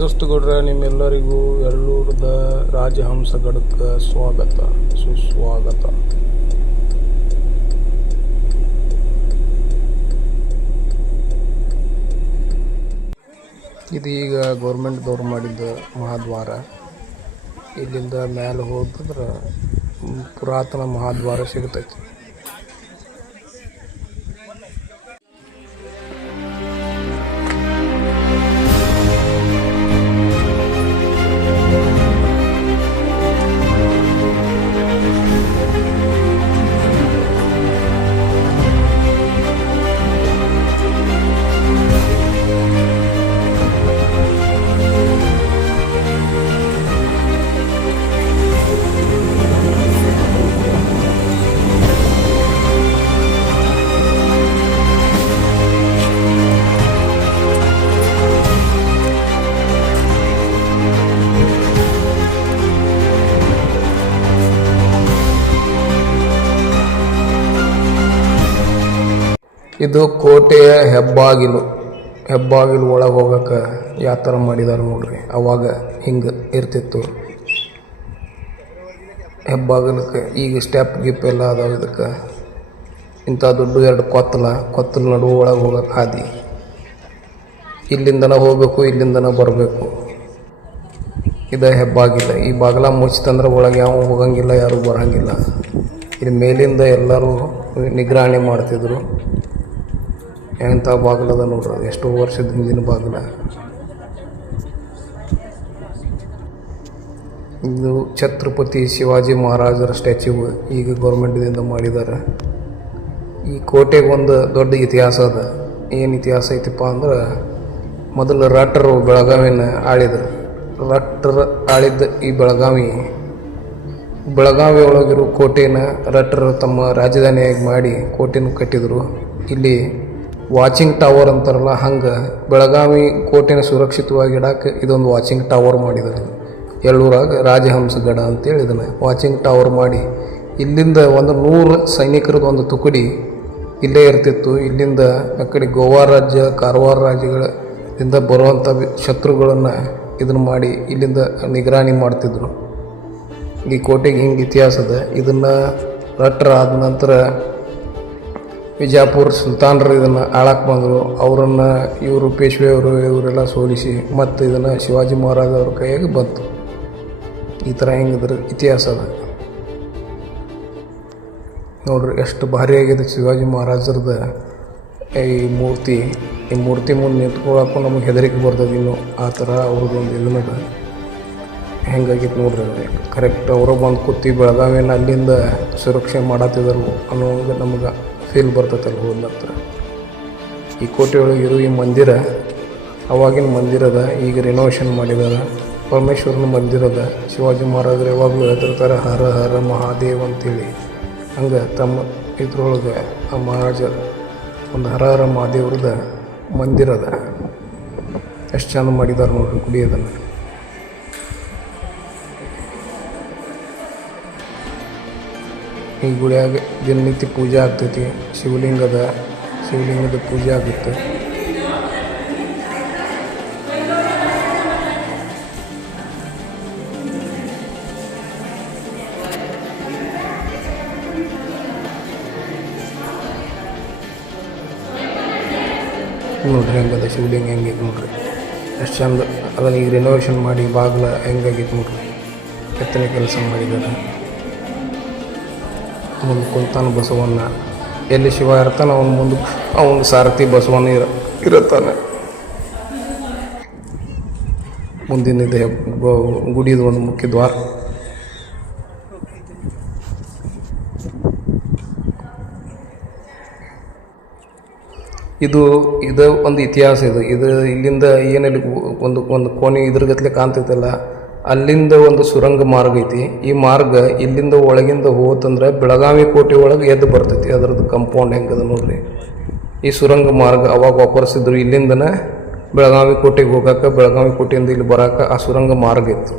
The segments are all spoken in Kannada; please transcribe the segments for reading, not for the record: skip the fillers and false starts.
ದೋಸ್ತುಗೌಡ್ರೆ, ನಿಮ್ಮೆಲ್ಲರಿಗೂ ಯಳ್ಳೂರದ ರಾಜಹಂಸಗಡಕ್ಕೆ ಸ್ವಾಗತ ಸುಸ್ವಾಗತ. ಇದೀಗ ಗೌರ್ಮೆಂಟ್ದವ್ರು ಮಾಡಿದ್ದ ಮಹಾದ್ವಾರ. ಇಲ್ಲಿಂದ ಮೇಲೆ ಹೋದ್ರೆ ಪುರಾತನ ಮಹಾದ್ವಾರ ಸಿಗ್ತೈತಿ. ಇದು ಕೋಟೆಯ ಹೆಬ್ಬಾಗಿಲು ಒಳಗೆ ಹೋಗಕ್ಕೆ ಯಾವ ಥರ ಮಾಡಿದಾರೆ ನೋಡ್ರಿ. ಅವಾಗ ಹಿಂಗೆ ಇರ್ತಿತ್ತು ಹೆಬ್ಬಾಗಿಲಕ್ಕೆ. ಈಗ ಸ್ಟೆಪ್ ಗಿಪ್ ಎಲ್ಲ ಅದಾವ. ಇದಕ್ಕೆ ಇಂಥ ದೊಡ್ಡ ಎರಡು ಕೊತ್ತಲ ನಡುವೆ ಒಳಗೆ ಹೋಗಕ್ಕೆ ಹಾದಿ. ಇಲ್ಲಿಂದನ ಹೋಗಬೇಕು, ಇಲ್ಲಿಂದನ ಬರಬೇಕು. ಇದು ಹೆಬ್ಬಾಗಿಲ. ಈ ಬಾಗಿಲ ಮುಚ್ಚಿತಂದ್ರೆ ಒಳಗೆ ಯಾವ ಹೋಗಂಗಿಲ್ಲ, ಯಾರು ಬರಂಗಿಲ್ಲ. ಇಲ್ಲಿ ಮೇಲಿಂದ ಎಲ್ಲರೂ ನಿಗ್ರಹಣೆ ಮಾಡ್ತಿದ್ರು. ಎಂಥ ಬಾಗಿಲದ ನೋಡ್ರಿ, ಎಷ್ಟೋ ವರ್ಷದ ಹಿಂದಿನ ಬಾಗಿಲ. ಇದು ಛತ್ರಪತಿ ಶಿವಾಜಿ ಮಹಾರಾಜರ ಸ್ಟ್ಯಾಚ್ಯೂ ಈಗ ಗೌರ್ಮೆಂಟ್ದಿಂದ ಮಾಡಿದ್ದಾರೆ. ಈ ಕೋಟೆಗೆ ಒಂದು ದೊಡ್ಡ ಇತಿಹಾಸ ಅದ. ಏನು ಇತಿಹಾಸ ಐತಿಪ್ಪ ಅಂದ್ರೆ, ಮೊದಲು ರಟ್ಟರು ಬೆಳಗಾವಿನ ಆಳಿದರು. ರಟ್ಟರು ಆಳಿದ್ದ ಈ ಬೆಳಗಾವಿ ಒಳಗಿರೋ ಕೋಟೆನ ರಟ್ಟರು ತಮ್ಮ ರಾಜಧಾನಿಯಾಗಿ ಮಾಡಿ ಕೋಟೆನ ಕಟ್ಟಿದರು. ಇಲ್ಲಿ ವಾಚಿಂಗ್ ಟವರ್ ಅಂತಾರಲ್ಲ, ಹಂಗೆ ಬೆಳಗಾವಿ ಕೋಟೆನ ಸುರಕ್ಷಿತವಾಗಿ ಇಡಕ್ಕೆ ಇದೊಂದು ವಾಚಿಂಗ್ ಟವರ್ ಮಾಡಿದ್ದಾರೆ. ಯಳ್ಳೂರಾಗ ರಾಜಹಂಸಗಡ ಅಂತೇಳಿ ಇದನ್ನು ವಾಚಿಂಗ್ ಟವರ್ ಮಾಡಿ, ಇಲ್ಲಿಂದ ಒಂದು 100 ಸೈನಿಕರದ್ದು ಒಂದು ತುಕಡಿ ಇಲ್ಲೇ ಇರ್ತಿತ್ತು. ಇಲ್ಲಿಂದ ಆ ಕಡೆ ಗೋವಾ ರಾಜ್ಯ, ಕಾರವಾರ ರಾಜ್ಯಗಳಿಂದ ಬರುವಂಥ ಶತ್ರುಗಳನ್ನು ಇದನ್ನು ಮಾಡಿ ಇಲ್ಲಿಂದ ನಿಗ್ರಹಣೆ ಮಾಡ್ತಿದ್ರು. ಈ ಕೋಟೆಗೆ ಹಿಂಗೆ ಇತಿಹಾಸದ. ಇದನ್ನು ರಟ್ಟರ ಆದ ನಂತರ ವಿಜಾಪುರ ಸುಲ್ತಾನರು ಇದನ್ನು ಆಳಕ್ಕೆ ಬಂದರು. ಅವರನ್ನು ಪೇಶ್ವೆಯವರು ಇವರೆಲ್ಲ ಸೋಲಿಸಿ ಮತ್ತು ಇದನ್ನು ಶಿವಾಜಿ ಮಹಾರಾಜ ಅವ್ರ ಕೈಯಾಗೆ ಬಂತು. ಈ ಥರ ಹೆಂಗಿದ್ರ ಇತಿಹಾಸ ಅದ ನೋಡ್ರಿ. ಎಷ್ಟು ಭಾರಿಯಾಗಿದೆ ಶಿವಾಜಿ ಮಹಾರಾಜರದ ಈ ಮೂರ್ತಿ ಮುಂದೆ ನಿಂತ್ಕೊಳ್ಳೋಕ್ಕೂ ನಮಗೆ ಹೆದರಿಕೆ ಬರ್ತದೆ. ಇನ್ನು ಆ ಥರ ಅವ್ರದ್ದೊಂದು ಇದನ್ನ ಹೆಂಗಾಗಿತ್ತು ನೋಡ್ರಿ. ಅವ್ರಿಗೆ ಕರೆಕ್ಟ್ ಅವರು ಬಂದು ಕೂತಿ ಬೆಳಗಾವಿನ ಅಲ್ಲಿಂದ ಸುರಕ್ಷೆ ಮಾಡತ್ತಿದ್ರು ಅನ್ನೋಂಗೆ ನಮಗೆ ಫೀಲ್ ಬರ್ತೈತಲ್ಲ ಹೋದ ನಂತರ. ಈ ಕೋಟೆಯೊಳಗಿರೋ ಈ ಮಂದಿರ ಅವಾಗಿನ ಮಂದಿರದ, ಈಗ ರಿನೋವೇಷನ್ ಮಾಡಿದ್ದಾರೆ. ಪರಮೇಶ್ವರನ ಮಂದಿರದ. ಶಿವಾಜಿ ಮಹಾರಾಜರು ಯಾವಾಗಲೂ ಹೇಳ್ತಿರ್ತಾರೆ ಹರ ಹರ ಮಹಾದೇವ್ ಅಂತೇಳಿ. ಹಂಗೆ ತಮ್ಮ ಇದ್ರೊಳಗೆ ಆ ಮಹಾರಾಜರ ಒಂದು ಹರ ಹರ ಮಹಾದೇವ್ರದ ಮಂದಿರದ. ಎಷ್ಟು ಚೆಂದ ಮಾಡಿದ್ದಾರೆ ನೋಡ್ರಿ ಕುಡಿಯೋದನ್ನು. ಈ ಗುಡಿಯಾಗ ದಿನನಿತ್ಯ ಪೂಜೆ ಆಗ್ತೈತಿ. ಶಿವಲಿಂಗದ ಪೂಜೆ ಆಗುತ್ತೆ. ನೋಡ್ರಿ ಹೆಂಗದ ಶಿವಲಿಂಗ ಹೆಂಗೈತೆ ನೋಡ್ರಿ. ಎಷ್ಟು ಚಂದ ಅದನ್ನ ಈಗ ರಿನೋವೇಷನ್ ಮಾಡಿ ಬಾಗಿಲ ಹೆಂಗಾಗೈತೆ ನೋಡ್ರಿ. ಕೆತ್ತನೆ ಕೆಲಸ ಮಾಡಿದ್ದಾರೆ. ಮುಂದೆ ಕುಂತಾನ ಬಸವಣ್ಣ. ಎಲ್ಲಿ ಶಿವ ಇರ್ತಾನೆ ಅವನ ಸಾರಥಿ ಬಸವಣ್ಣ ಇರುತ್ತಾನೆ. ಮುಂದಿನಿದೆ ಗುಡಿದು ಒಂದು ಮುಖ್ಯ ದ್ವಾರ. ಇದು ಒಂದು ಇತಿಹಾಸ. ಇದು ಇಲ್ಲಿಂದ ಏನಲ್ಲಿ ಒಂದು ಕೋಣೆ ಇದ್ರಗತ್ಲೆ ಕಾಣ್ತೈತಲ್ಲ, ಅಲ್ಲಿಂದ ಒಂದು ಸುರಂಗ ಮಾರ್ಗ ಐತಿ. ಈ ಮಾರ್ಗ ಇಲ್ಲಿಂದ ಒಳಗಿಂದ ಹೋತಂದ್ರೆ ಬೆಳಗಾವಿ ಕೋಟೆ ಒಳಗೆ ಎದ್ದು ಬರ್ತೈತಿ. ಅದರದ್ದು ಕಂಪೌಂಡ್ ಹೆಂಗದ ನೋಡ್ರಿ. ಈ ಸುರಂಗ ಮಾರ್ಗ ಅವಾಗ ವಾಪರಿಸಿದ್ರು. ಇಲ್ಲಿಂದನೇ ಬೆಳಗಾವಿ ಕೋಟೆಗೆ ಹೋಗಕ್ಕೆ, ಬೆಳಗಾವಿ ಕೋಟೆಯಿಂದ ಇಲ್ಲಿ ಬರೋಕೆ ಆ ಸುರಂಗ ಮಾರ್ಗ ಇತ್ತು.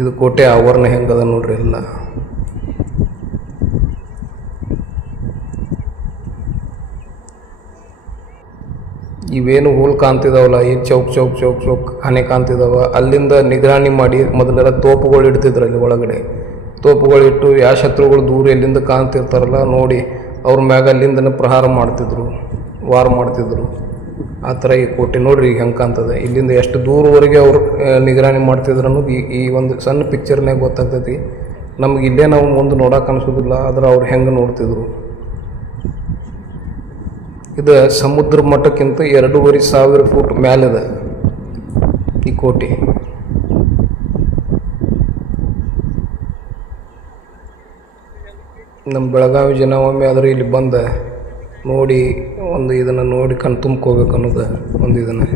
ಇದು ಕೋಟೆ ಆವರಣ ಹೆಂಗದ ನೋಡ್ರಿ ಎಲ್ಲ. ಇವೇನು ಹೋಲ್ ಕಾಣ್ತಿದಾವಲ್ಲ ಈ ಚೌಕ್ ಚೌಕ್ ಚೌಕ್ ಚೌಕ್ ಆನೆ ಕಾಣ್ತಿದಾವ ಅಲ್ಲಿಂದ ನಿಗರಾಣಿ ಮಾಡಿ ಮೊದಲೆಲ್ಲ ತೋಪುಗಳು ಇಡ್ತಿದ್ರು ಅಲ್ಲಿ ಒಳಗಡೆ ತೋಪುಗಳಿಟ್ಟು ಯಾವ ಶತ್ರುಗಳು ದೂರ ಎಲ್ಲಿಂದ ಕಾಣ್ತಿರ್ತಾರಲ್ಲ ನೋಡಿ ಅವ್ರ ಮ್ಯಾಗ ಅಲ್ಲಿಂದನೇ ಪ್ರಹಾರ ಮಾಡ್ತಿದ್ರು ವಾರ ಮಾಡ್ತಿದ್ರು ಆ ಥರ ಈ ಕೋಟೆ ನೋಡ್ರಿ ಈಗ ಹೆಂಗೆ ಕಾಣ್ತದೆ ಇಲ್ಲಿಂದ ಎಷ್ಟು ದೂರವರೆಗೆ ಅವ್ರು ನಿಗರಾಣಿ ಮಾಡ್ತಿದ್ರು ಅನ್ನೋದು ಈ ಒಂದು ಸಣ್ಣ ಪಿಕ್ಚರ್ನಾಗ ಗೊತ್ತಾಗ್ತೈತಿ ನಮ್ಗೆ ಇಲ್ಲೇ ನಾವು ಮುಂದೆ ನೋಡೋಕೆ ಅನಿಸೋದಿಲ್ಲ ಆದ್ರೆ ಅವ್ರು ಹೆಂಗೆ ನೋಡ್ತಿದ್ರು ಇದು ಸಮುದ್ರ ಮಟ್ಟಕ್ಕಿಂತ 2,500 ಫೂಟ್ ಮ್ಯಾಲಿದೆ ಈ ಕೋಟೆ ನಮ್ಮ ಬೆಳಗಾವಿ ಜನ ಒಮ್ಮೆ ಆದ್ರೆ ಇಲ್ಲಿ ಬಂದ ನೋಡಿ ಒಂದು ಇದನ್ನು ನೋಡಿ ಕಣ್ ತುಂಬ್ಕೋಬೇಕು ಅನ್ನೋದು ಒಂದು ಇದನ್ನು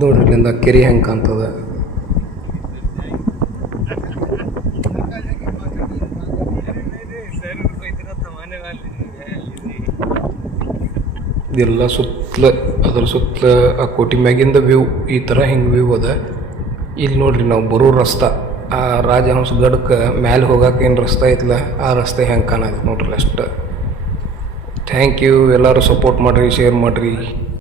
ನೋಡ್ರಿ ಇಲ್ಲಿಂದ ಕೆರೆ ಹೆಂಗೆ ಕಾಣ್ತದ ಇದೆಲ್ಲ ಸುತ್ತಲ ಅದ್ರ ಸುತ್ತಲ ಆ ಕೋಟೆ ಮ್ಯಾಗಿಂದ ವ್ಯೂ ಈ ಥರ ಹಿಂಗೆ ವ್ಯೂ ಅದ ಇಲ್ಲಿ ನೋಡ್ರಿ ನಾವು ಬರೋ ರಸ್ತೆ ಆ ರಾಜಹಂಸ ಗಡಕ್ಕೆ ಮ್ಯಾಲೆ ಹೋಗಕ್ಕೆ ಏನು ರಸ್ತೆ ಐತಲ್ಲ ಆ ರಸ್ತೆ ಹೆಂಗೆ ಕಾಣತ್ತೆ ನೋಡ್ರಿ ಅಷ್ಟು ಥ್ಯಾಂಕ್ ಯು ಎಲ್ಲರೂ ಸಪೋರ್ಟ್ ಮಾಡಿರಿ ಶೇರ್ ಮಾಡಿರಿ